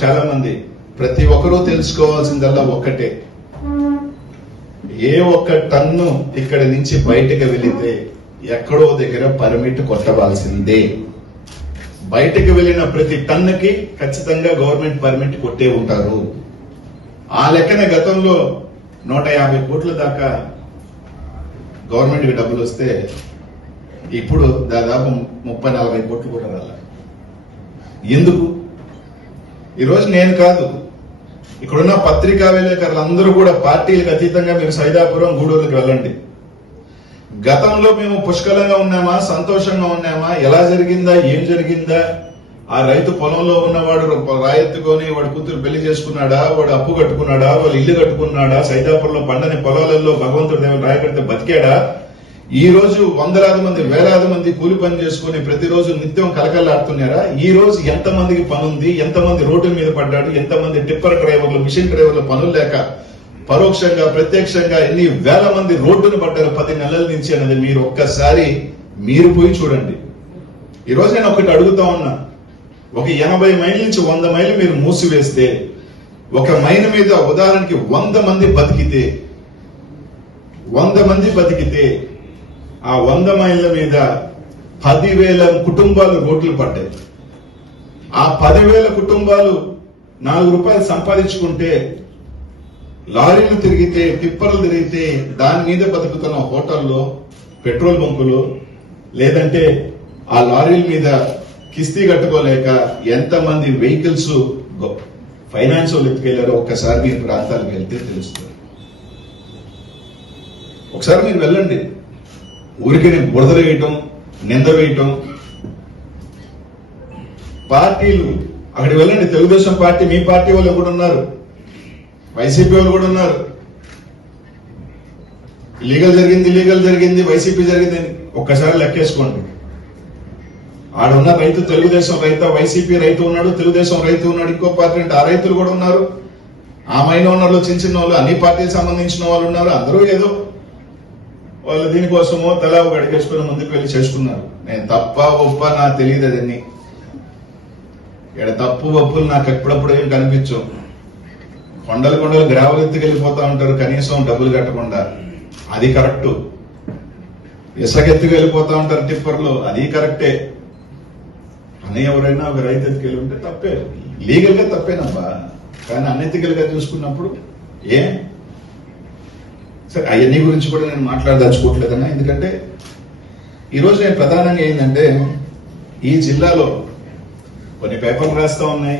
చాలా మంది ప్రతి ఒక్కరూ తెలుసుకోవాల్సిందల్లా ఒక్కటే, ఏ ఒక్క టన్ను ఇక్కడి నుంచి బయటకు వెళితే ఎక్కడో దగ్గర పర్మిట్ కొట్టవలసిందే. బయటకు వెళ్లిన ప్రతి టన్నుకి ఖచ్చితంగా గవర్నమెంట్ పర్మిట్ కొట్టే ఉంటారు. ఆ లెక్కన గతంలో 150 కోట్ల దాకా గవర్నమెంట్ కి డబ్బులు వస్తే ఇప్పుడు దాదాపు 30-40 కోట్లు కూడా రాల. ఎందుకు? ఈరోజు నేను కాదు, ఇక్కడున్న పత్రికా విలేకరులందరూ కూడా పార్టీలకు అతీతంగా మీరు సైదాపురం గూడూరుకి వెళ్ళండి. గతంలో మేము పుష్కలంగా ఉన్నామా, సంతోషంగా ఉన్నామా, ఎలా జరిగిందా, ఏం జరిగిందా, ఆ రైతు పొలంలో ఉన్నవాడు రాయెత్తుకొని వాడు కూతురు పెళ్లి చేసుకున్నాడా, వాడు అప్పు కట్టుకున్నాడా, వాళ్ళు ఇల్లు కట్టుకున్నాడా, సైదాపురంలో పండని పొలాలలో భగవంతుడు దేవుడు రాయకడితే బతికాడా, ఈ రోజు వందలాది మంది వేలాది మంది కూలి పని చేసుకుని ప్రతిరోజు నిత్యం కలకల్లాడుతున్నారా? ఈ రోజు ఎంతమందికి పనుంది, ఎంతమంది రోడ్డు మీద పడ్డాడు, ఎంతమంది టిప్పర్ డ్రైవర్లు, మిషన్ డ్రైవర్లు పనులు లేక పరోక్షంగా ప్రత్యక్షంగా ఎన్ని వేల మంది రోడ్డును పడ్డారు 10 నెలల నుంచి అనేది మీరు ఒక్కసారి మీరు పోయి చూడండి. ఈ రోజు నేను ఒకటి అడుగుతా ఉన్నా, ఒక 80 మైళ్ళ నుంచి 100 మైళ్ళు మీరు మూసివేస్తే, ఒక మైన్ మీద ఉదాహరణకి 100 మంది బతికితే, 100 మంది బతికితే ఆ 100 మైళ్ళ మీద 10,000 కుటుంబాలు రోడ్లు పడ్డాయి. ఆ 10,000 కుటుంబాలు 4 రూపాయలు సంపాదించుకుంటే, లారీలు తిరిగితే, టిప్పర్లు తిరిగితే దాని మీద బతుకుతున్న హోటల్లో, పెట్రోల్ బంకులు, లేదంటే ఆ లారీల మీద కిస్తీ కట్టుకోలేక ఎంతమంది వెహికల్స్ ఫైనాన్స్ వాళ్ళు ఎత్తుకెళ్లారో ఒక్కసారి మీరు ప్రాంతాలకు వెళ్తే తెలుస్తుంది. ఒకసారి మీరు వెళ్ళండి. ఊరికి బురదలు వేయటం, నింద వేయటం, పార్టీలు అక్కడికి వెళ్ళండి. తెలుగుదేశం పార్టీ, మీ పార్టీ వాళ్ళు కూడా ఉన్నారు, వైసీపీ వాళ్ళు కూడా ఉన్నారు. లీగల్ జరిగింది, వైసీపీ జరిగింది ఒక్కసారి లెక్కేసుకోండి. ఆడున్న రైతు తెలుగుదేశం రైతు, వైసీపీ రైతు ఉన్నాడు, తెలుగుదేశం రైతు ఉన్నాడు, ఇంకో పార్టీ అంటే ఆ రైతులు కూడా ఉన్నారు. ఆ మైన ఉన్నవాళ్ళు చిన్న వాళ్ళు, అన్ని పార్టీలకు సంబంధించిన వాళ్ళు ఉన్నారు. అందరూ ఏదో వాళ్ళు దీనికోసమో తలా ఒక అడిగేసుకుని ముందుకు వెళ్ళి చేసుకున్నారు. నేను తప్ప ఒప్ప నాకు తెలియదు. అదన్నీ ఇక్కడ తప్పు ఒప్పులు నాకు ఎప్పుడప్పుడు ఏం కనిపించవు. కొండలు గ్రావెల్ ఎత్తుకెళ్ళిపోతా ఉంటారు కనీసం డబ్బులు కట్టకుండా, అది కరెక్ట్. ఇసుక ఎత్తుకెళ్ళిపోతా ఉంటారు టిప్పర్లు, అది కరెక్టే. అని ఎవరైనా ఒక రైతు ఎత్తుకెళ్ళి ఉంటే తప్పే, లీగల్ గా తప్పేనబ్బా. కానీ అనెతికల్ గా చూసుకున్నప్పుడు సరే అవన్నీ గురించి కూడా నేను మాట్లాడదలుచుకోవట్లేదన్నా. ఎందుకంటే ఈరోజు నేను ప్రధానంగా ఏంటంటే, ఈ జిల్లాలో కొన్ని పేపర్లు రాస్తా ఉన్నాయి,